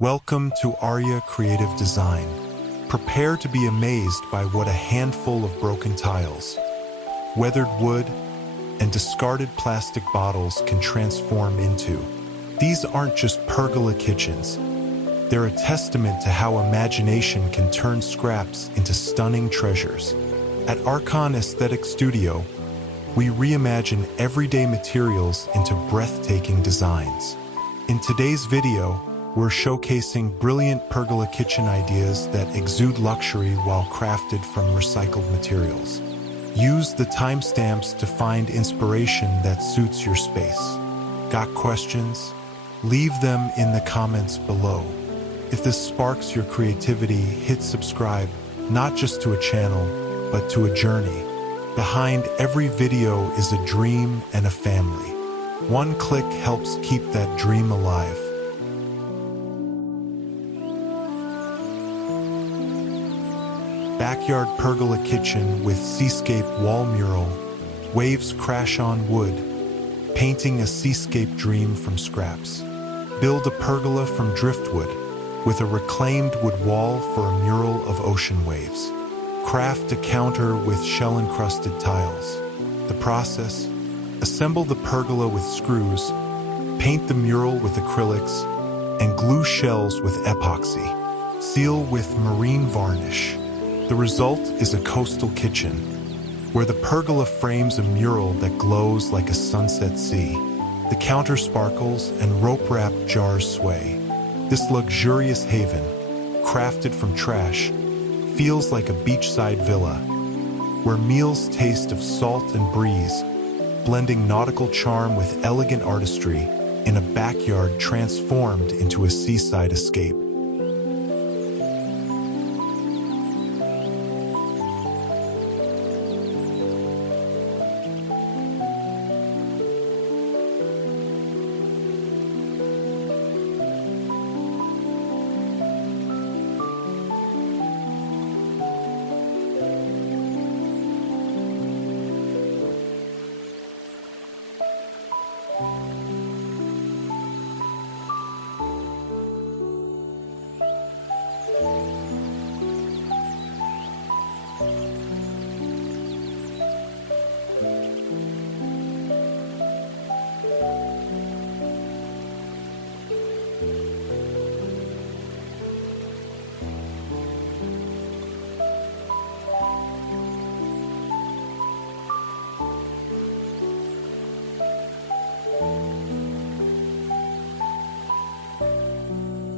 Welcome to Arya Creative Design. Prepare to be amazed by what a handful of broken tiles, weathered wood, and discarded plastic bottles can transform into. These aren't just pergola kitchens. They're a testament to how imagination can turn scraps into stunning treasures. At Archon Aesthetic Studio, we reimagine everyday materials into breathtaking designs. In today's video, we're showcasing brilliant pergola kitchen ideas that exude luxury while crafted from recycled materials. Use the timestamps to find inspiration that suits your space. Got questions? Leave them in the comments below. If this sparks your creativity, hit subscribe, not just to a channel, but to a journey. Behind every video is a dream and a family. One click helps keep that dream alive. Backyard pergola kitchen with seascape wall mural. Waves crash on wood, painting a seascape dream from scraps. Build a pergola from driftwood with a reclaimed wood wall for a mural of ocean waves. Craft a counter with shell-encrusted tiles. The process: assemble the pergola with screws, paint the mural with acrylics, and glue shells with epoxy. Seal with marine varnish. The result is a coastal kitchen, where the pergola frames a mural that glows like a sunset sea. The counter sparkles and rope-wrapped jars sway. This luxurious haven, crafted from trash, feels like a beachside villa, where meals taste of salt and breeze, blending nautical charm with elegant artistry in a backyard transformed into a seaside escape.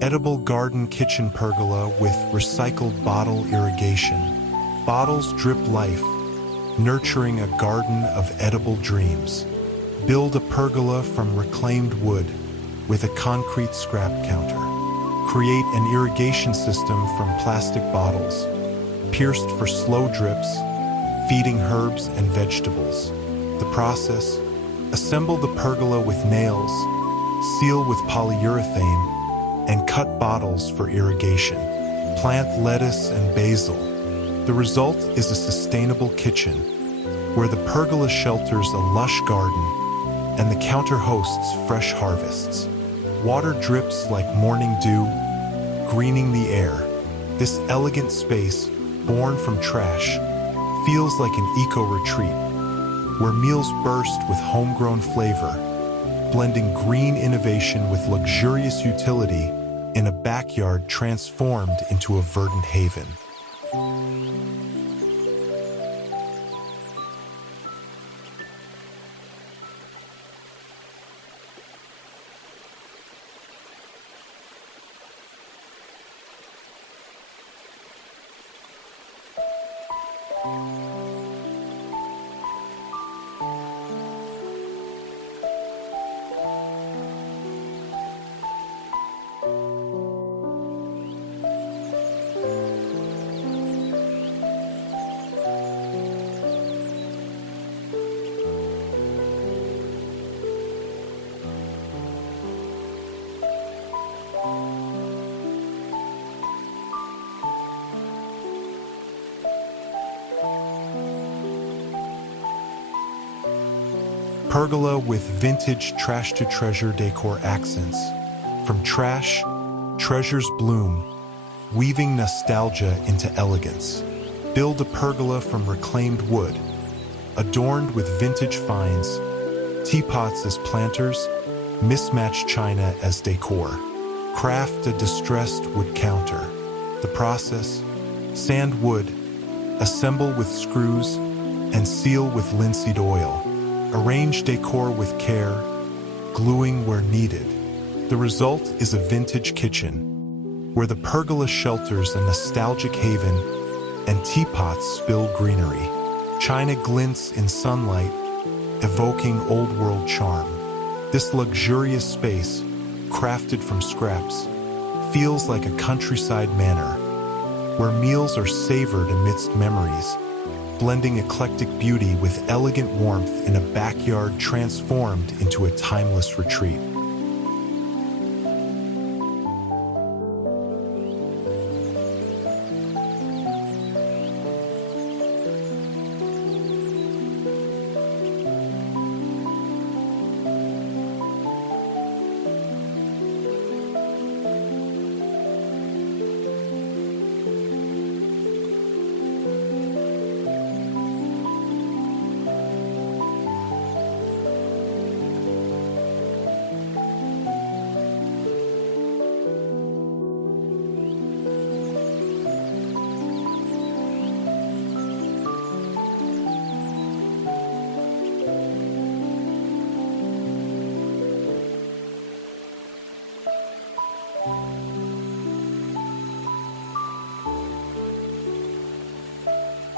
Edible garden kitchen pergola with recycled bottle irrigation. Bottles drip life, nurturing a garden of edible dreams. Build a pergola from reclaimed wood with a concrete scrap counter. Create an irrigation system from plastic bottles, pierced for slow drips, feeding herbs and vegetables. The process: assemble the pergola with nails, seal with polyurethane, and cut bottles for irrigation. Plant lettuce and basil. The result is a sustainable kitchen, where the pergola shelters a lush garden and the counter hosts fresh harvests. Water drips like morning dew, greening the air. This elegant space, born from trash, feels like an eco-retreat, where meals burst with homegrown flavor, blending green innovation with luxurious utility in a backyard transformed into a verdant haven. Pergola with vintage trash-to-treasure decor accents. From trash treasures bloom, weaving nostalgia into elegance. Build a pergola from reclaimed wood, adorned with vintage finds, teapots as planters, mismatched china as decor. Craft a distressed wood counter. The process: sand wood, assemble with screws, and seal with linseed oil. Arrange decor with care, gluing where needed. The result is a vintage kitchen, where the pergola shelters a nostalgic haven and teapots spill greenery. China glints in sunlight, evoking old-world charm. This luxurious space, crafted from scraps, feels like a countryside manor, where meals are savored amidst memories, blending eclectic beauty with elegant warmth in a backyard transformed into a timeless retreat.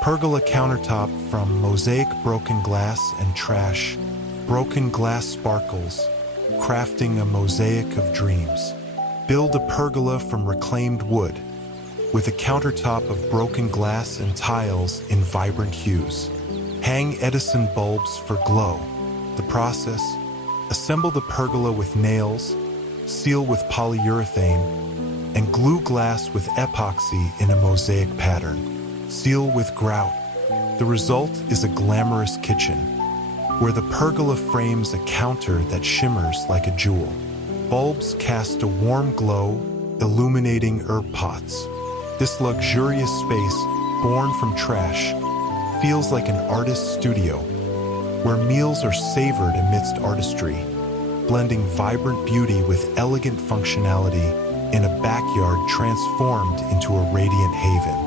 Pergola countertop from mosaic broken glass and trash. Broken glass sparkles, crafting a mosaic of dreams. Build a pergola from reclaimed wood, with a countertop of broken glass and tiles in vibrant hues. Hang Edison bulbs for glow. The process: assemble the pergola with nails, seal with polyurethane, and glue glass with epoxy in a mosaic pattern. Seal with grout. The result is a glamorous kitchen, where the pergola frames a counter that shimmers like a jewel. Bulbs cast a warm glow, illuminating herb pots. This luxurious space, born from trash, feels like an artist's studio, where meals are savored amidst artistry, blending vibrant beauty with elegant functionality in a backyard transformed into a radiant haven.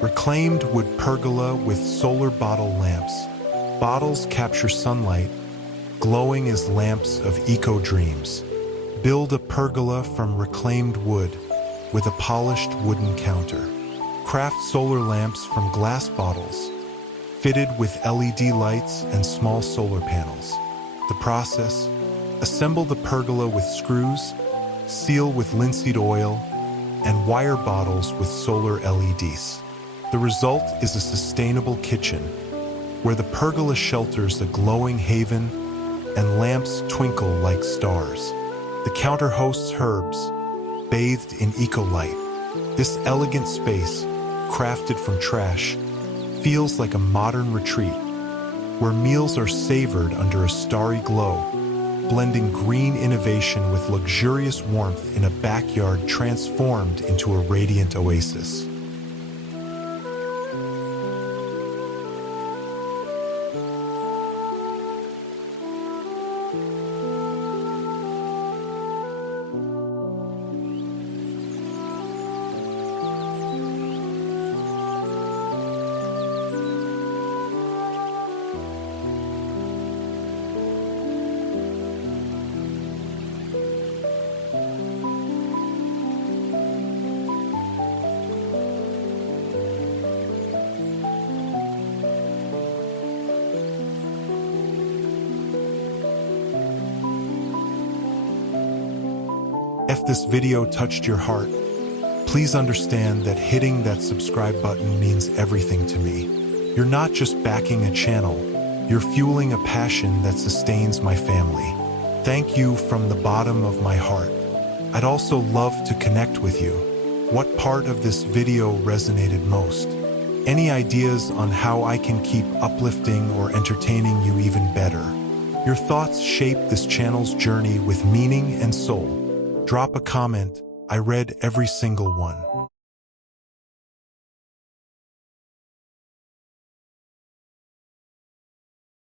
Reclaimed wood pergola with solar bottle lamps. Bottles capture sunlight, glowing as lamps of eco-dreams. Build a pergola from reclaimed wood with a polished wooden counter. Craft solar lamps from glass bottles, fitted with LED lights and small solar panels. The process: assemble the pergola with screws, seal with linseed oil, and wire bottles with solar LEDs. The result is a sustainable kitchen, where the pergola shelters a glowing haven and lamps twinkle like stars. The counter hosts herbs, bathed in eco-light. This elegant space, crafted from trash, feels like a modern retreat, where meals are savored under a starry glow, blending green innovation with luxurious warmth in a backyard transformed into a radiant oasis. If this video touched your heart, please understand that hitting that subscribe button means everything to me. You're not just backing a channel, you're fueling a passion that sustains my family. Thank you from the bottom of my heart. I'd also love to connect with you. What part of this video resonated most? Any ideas on how I can keep uplifting or entertaining you even better? Your thoughts shape this channel's journey with meaning and soul. Drop a comment. I read every single one.